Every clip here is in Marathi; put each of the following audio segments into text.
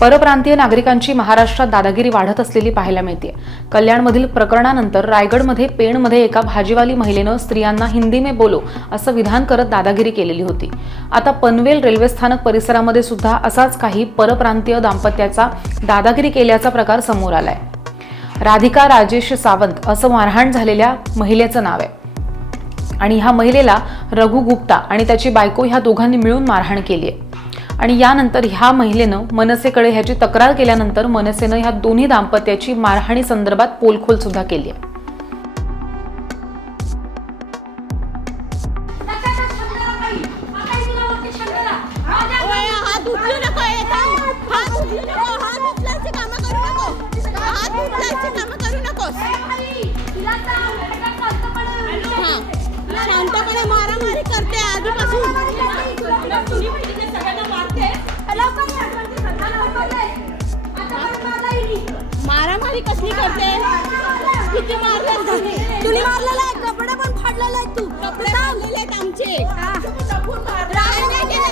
परप्रांतीय नागरिकांची महाराष्ट्रात दादागिरी वाढत असलेली पाहायला मिळते। कल्याणमधील प्रकरणानंतर रायगडमध्ये पेणमध्ये एका भाजीवाली महिलेनं स्त्रियांना हिंदी में बोलो असं विधान करत दादागिरी केलेली होती। आता पनवेल रेल्वे स्थानक परिसरामध्ये सुद्धा असाच काही परप्रांतीय दाम्पत्याचा दादागिरी केल्याचा प्रकार समोर आलाय। राधिका राजेश सावंत असं मारहाण झालेल्या महिलेचं नाव आहे आणि ह्या महिलेला रघु गुप्ता आणि त्याची बायको ह्या दोघांनी मिळून मारहाण केली आहे आणि यानंतर ह्या महिलेनं मनसेकडे ह्याची तक्रार केल्यानंतर मनसेनं ह्या दोन्ही दाम्पत्याची मारहाणी संदर्भात पोलखोल सुद्धा केली आहे। शांतपणे मारामारी करते आधीपासून। मारामारी कसली करते? किती मारलं तुम्ही? मारलेला आहे, कपडे पण फाडलेले आहेत, तू कपडे फाडलेले आहेत आमचे।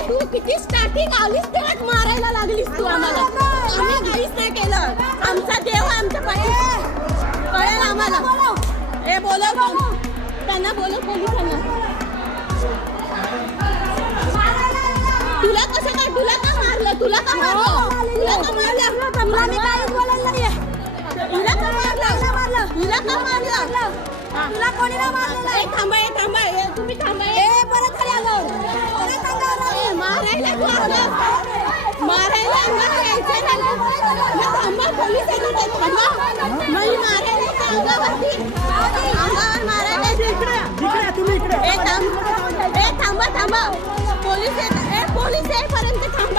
तू किती स्टार्टिंग आलीस तेव्हाच मारायला लागलीस तू आम्हाला। आम्ही काहीच नाही केलं, आमचा देव आमच्या पाठी कळेल आम्हाला। हे बोलव त्यांना, बोलव पोलिसांना। तुला कसं काय? तुला का मारलं? तुला का मारलं? तुला का मारलं? तुला मी काहीच बोलायला नाहीये। तुला का मारलं? तुला का मारलं? तुला कोणी ना मारलं? ए थांबा, ए थांबा, तुम्ही थांबा। ए परत खाली आलो, परत आलो। मारायला तू आलं, मारायला आम्हाला यायचं नाही। मग थांबा, पोलीस येतात, थांबा। नाही मारायला अंगावरती, अंगावर मारायला इकडे तुम्ही इकडे। ए थांबा, थांबा, पोलीस येत, पोलीस येईपर्यंत थांबा।